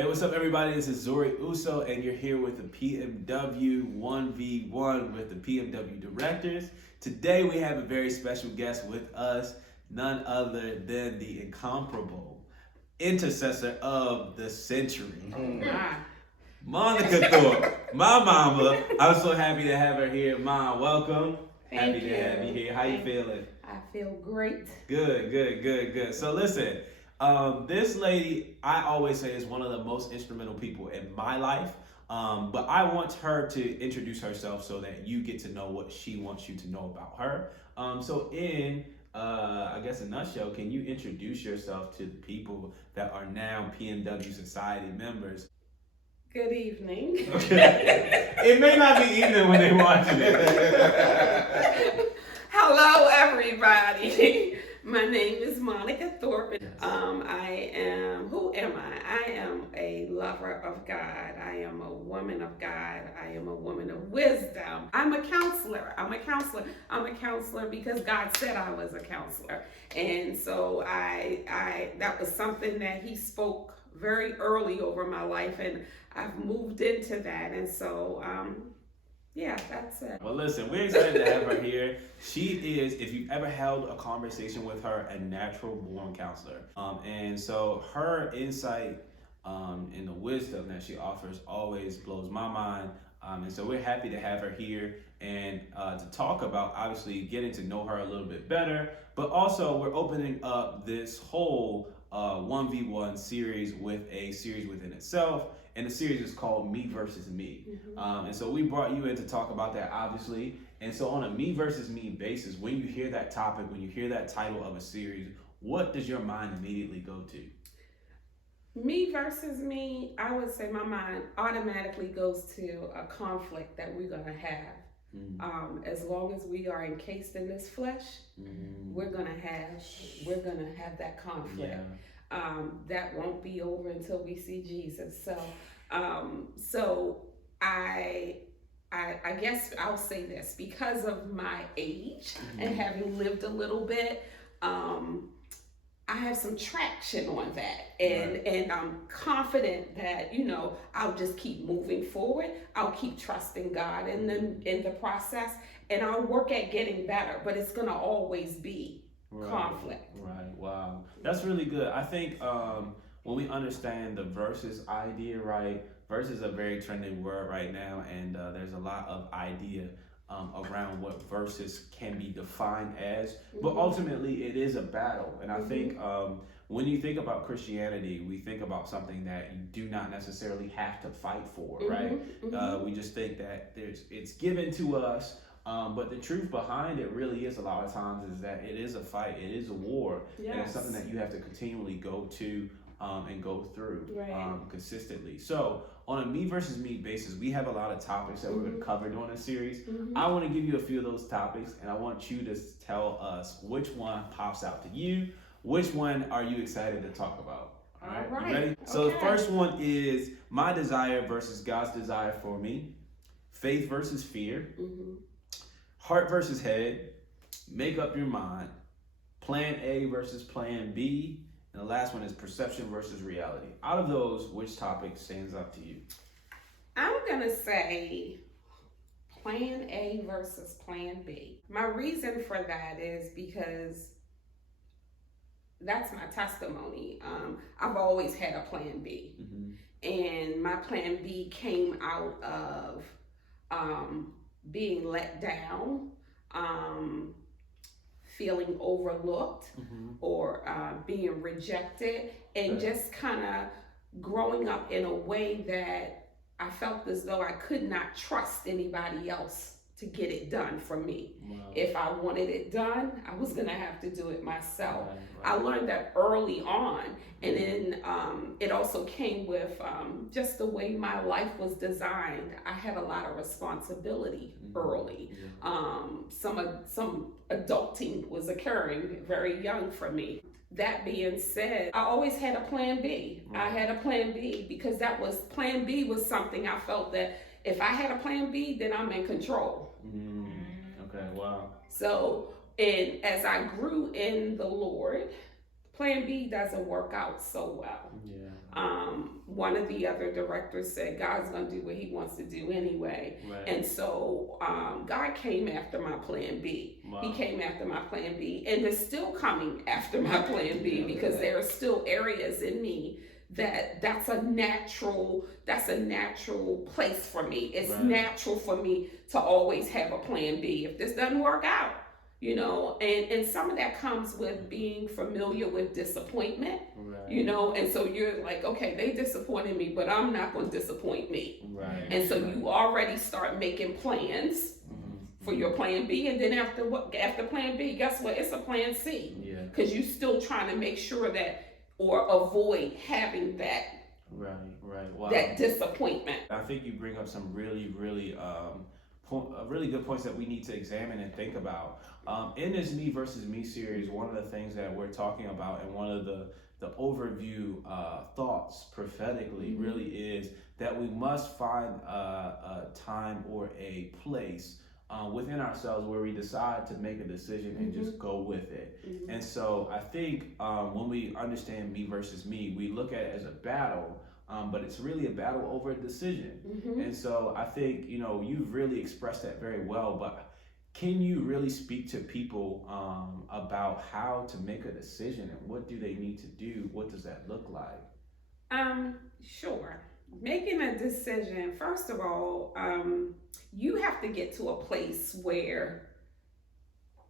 Hey, what's up, everybody? This is Zuri Uso, and you're here with the PMW 1v1 with the PMW directors. Today, we have a very special guest with us, none other than the incomparable intercessor of the century, Monica Thorpe, my mama. I'm so happy to have her here. Mom, welcome. Happy to have you here. How you feeling? I feel great. Good. So listen. This lady, I always say, is one of the most instrumental people in my life. But I want her to introduce herself so that you get to know what she wants you to know about her. So in, I guess, a nutshell, can you introduce yourself to the people that are now PMW Society members? Good evening. It may not be evening when they're watching it. Hello, everybody. My name is Monica Thorpe. Who am I? I am a lover of God. I am a woman of God. I am a woman of wisdom. I'm a counselor. I'm a counselor because God said I was a counselor. And so that was something that he spoke very early over my life, and I've moved into that. And so, yeah, that's it. Well, listen, we're excited to have her here. She is, if you've ever held a conversation with her, a natural born counselor. And so her insight and the wisdom that she offers always blows my mind. And so we're happy to have her here and to talk about, obviously, getting to know her a little bit better. But also, we're opening up this whole 1v1 series with a series within itself. And the series is called Me versus Me. Mm-hmm. And so we brought you in to talk about that, obviously. And so on a me versus me basis, when you hear that topic, when you hear that title of a series, what does your mind immediately go to? Me versus me, I would say my mind automatically goes to a conflict that we're going to have. Mm. As long as we are encased in this flesh, we're gonna have that conflict. Yeah. That won't be over until we see Jesus. So I guess I'll say this, because of my age and having lived a little bit, I have some traction on that, and I'm confident that, I'll just keep moving forward. I'll keep trusting God in the process, and I'll work at getting better, but it's gonna always be conflict. Right, wow. That's really good. I think when we understand the versus idea, right? Versus is a very trending word right now, and there's a lot of idea around what versus can be defined as, but ultimately it is a battle. And I think when you think about Christianity, we think about something that you do not necessarily have to fight for, right? We just think that it's given to us, but the truth behind it really is, a lot of times, is that it is a fight, it is a war, and it's something that you have to continually go to and go through consistently. So on a me versus me basis, we have a lot of topics that we're going to cover during this series. I want to give you a few of those topics, and I want you to tell us which one pops out to you. Which one are you excited to talk about? All right. You ready? Okay. So the first one is my desire versus God's desire for me. Faith versus fear. Heart versus head. Make up your mind. Plan A versus plan B. And the last one is perception versus reality. Out of those, which topic stands up to you? I'm going to say plan A versus plan B. My reason for that is because that's my testimony. I've always had a plan B. And my plan B came out of being let down, feeling overlooked, or being rejected, and just kind of growing up in a way that I felt as though I could not trust anybody else to get it done for me. If I wanted it done, I was gonna have to do it myself. I learned that early on, and then it also came with just the way my life was designed. I had a lot of responsibility early. Some adulting was occurring very young for me. That being said, I always had a plan B. I had a plan B because plan B was something I felt that if I had a plan B, then I'm in control. Okay, wow. So, and as I grew in the Lord, plan B doesn't work out so well. Yeah. One of the other directors said God's gonna do what he wants to do anyway. Right. And so God came after my plan B. Wow. He came after my plan B and is still coming after my plan B, because there are still areas in me that's a natural place for me. It's Right. natural for me to always have a plan B if this doesn't work out. You know, and some of that comes with being familiar with disappointment, Right. you know, and so you're like, okay, they disappointed me, but I'm not going to disappoint me. Right. And so you already start making plans for your plan B, and then after plan B, guess what? It's a plan C. Yeah. Because you're still trying to make sure that, or avoid having that. Right. Wow. That disappointment. I think you bring up some really good points that we need to examine and think about. In this Me versus Me series, one of the things that we're talking about, and one of the overview thoughts prophetically really is that we must find a time or a place within ourselves where we decide to make a decision and just go with it. And so I think when we understand Me versus Me, we look at it as a battle. But it's really a battle over a decision. And so I think, you've really expressed that very well, but can you really speak to people about how to make a decision, and what do they need to do? What does that look like? Sure. Making a decision, first of all, you have to get to a place where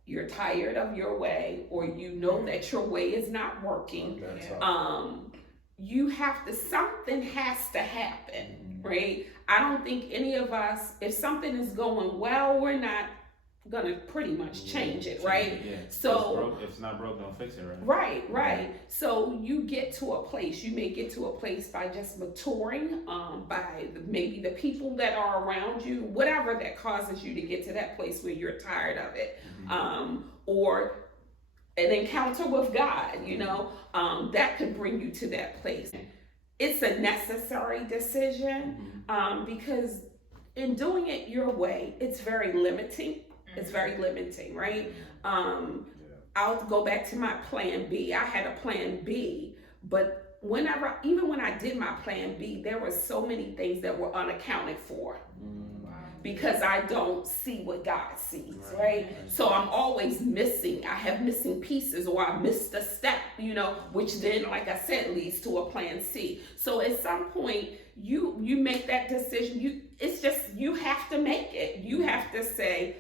you're tired of your way, or you know that your way is not working. Something has to happen, right? I don't think any of us, if something is going well, we're not gonna pretty much change it, right? Yeah. So if it's not broke, don't fix it, right? Right. So you get to a place, you may get to a place by just maturing, by maybe the people that are around you, whatever that causes you to get to that place where you're tired of it, or an encounter with God, that could bring you to that place. It's a necessary decision, because in doing it your way, it's very limiting. It's very limiting, right? I'll go back to my plan B. I had a plan B, but even when I did my plan B, there were so many things that were unaccounted for. Because I don't see what God sees, right? So I'm always missing. I have missing pieces, or I missed a step, which then, like I said, leads to a plan C. So at some point, you make that decision. You have to make it. You have to say,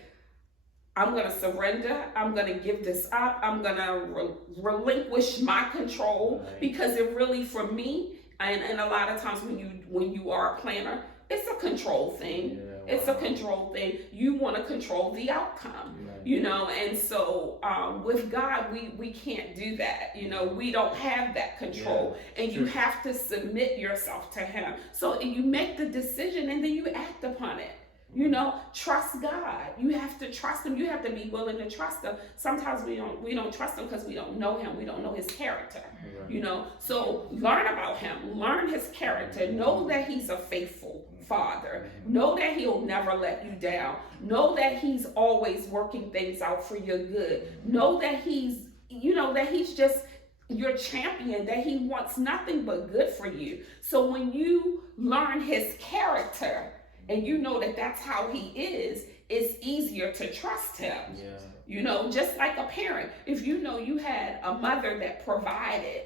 I'm going to surrender. I'm going to give this up. I'm going to relinquish my control, because it really, for me, and a lot of times when you are a planner, it's a control thing. It's a control thing. You want to control the outcome, and so with God, we can't do that. We don't have that control, and you have to submit yourself to Him. So you make the decision, and then you act upon it. Trust God. You have to trust Him. You have to be willing to trust Him. Sometimes we don't trust Him because we don't know Him. We don't know His character. So learn about Him. Learn His character. Know that He's a faithful Father. Know that He'll never let you down. Know that He's always working things out for your good. Know that He's just your champion, that He wants nothing but good for you. So when you learn His character, and you know that that's how He is, it's easier to trust Him. Just like a parent. If you know you had a mother that provided,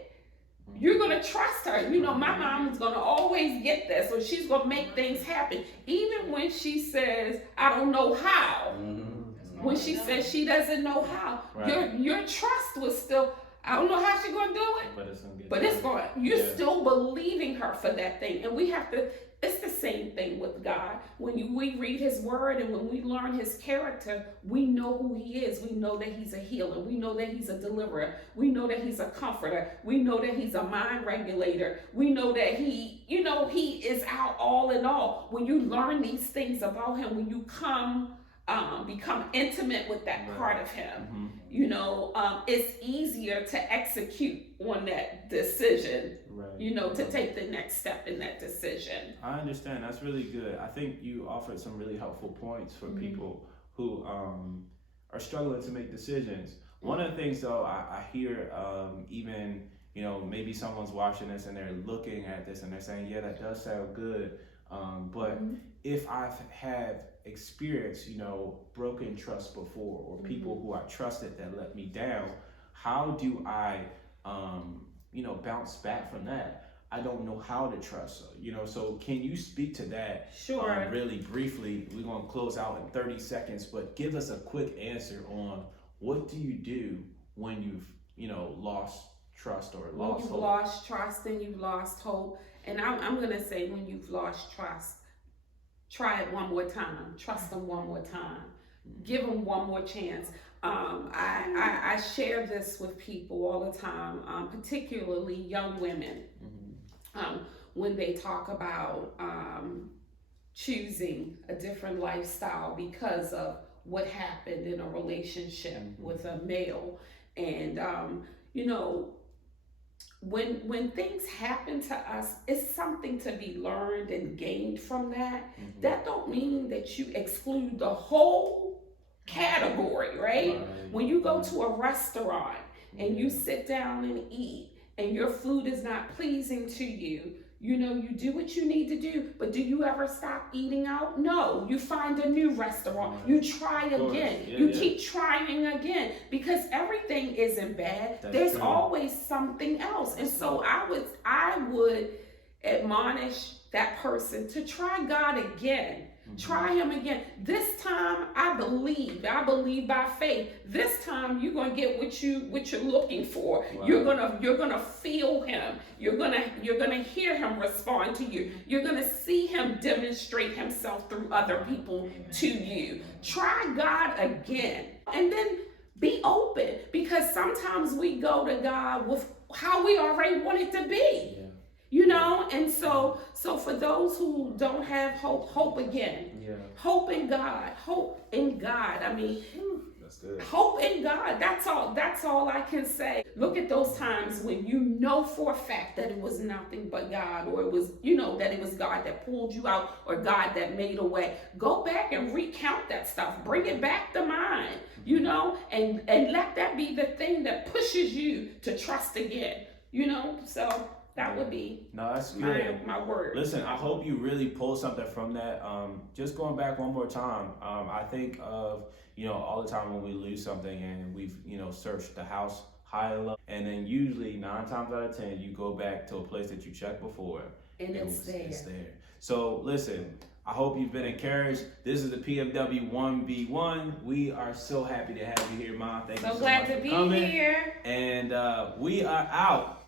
you're going to trust her. My mom is going to always get this, or she's going to make things happen. Even when she says, I don't know how. When she says she doesn't know how, your trust was still, I don't know how she's going to do it, but it's going. You're still believing her for that thing. And we have to, it's the same thing with God. When we read His word, and when we learn His character, we know who He is. We know that He's a healer. We know that He's a deliverer. We know that He's a comforter. We know that He's a mind regulator. We know that He is our all in all. When you learn these things about Him, when you become intimate with that part of Him, it's easier to execute on that decision, to take the next step in that decision. I understand. That's really good. I think you offered some really helpful points for people who are struggling to make decisions. One of the things though, I hear even, you know, maybe someone's watching this and they're looking at this and they're saying, yeah, that does sound good. But if I've had experienced, you know, broken trust before, or people who I trusted that let me down, how do I, you know, bounce back from that? I don't know how to trust, you know, so can you speak to that? Sure. Really briefly. We're going to close out in 30 seconds, but give us a quick answer on what do you do when you've, you know, lost trust or lost When you've hope? lost trust and you've lost hope. And I'm going to say when you've lost trust, try it one more time. Trust them one more time. Give them one more chance. I share this with people all the time, particularly young women. When they talk about choosing a different lifestyle because of what happened in a relationship with a male. And, you know, when things happen to us, it's something to be learned and gained from that. That don't mean that you exclude the whole category, right? When you go to a restaurant and you sit down and eat and your food is not pleasing to you, you know, you do what you need to do, but do you ever stop eating out? No, you find a new restaurant, you try again, you keep trying again, because everything isn't bad. There's always something else. And so I would admonish that person to try God again. Try him again. This time, I believe by faith. This time, you're gonna get what you're looking for. Wow. You're gonna feel him. You're gonna hear him respond to you. You're gonna see him demonstrate himself through other people to you. Try God again, and then be open, because sometimes we go to God with how we already want it to be. You know, and so for those who don't have hope again. Hope in God. Hope in God. I mean, that's good. Hope in God. That's all I can say. Look at those times when you know for a fact that it was nothing but God, or it was, you know, that it was God that pulled you out, or God that made a way. Go back and recount that stuff. Bring it back to mind, you know, and let that be the thing that pushes you to trust again, you know, so that would be that's good. My word. Listen, I hope you really pull something from that. Just going back one more time, I think of, you know, all the time when we lose something and we've, you know, searched the house high and low, and then usually 9 times out of 10 you go back to a place that you checked before and it's there. So listen, I hope you've been encouraged. This is the PMW 1B1. We are so happy to have you here, Mom. Thank you so glad much to be coming. here. And we are out.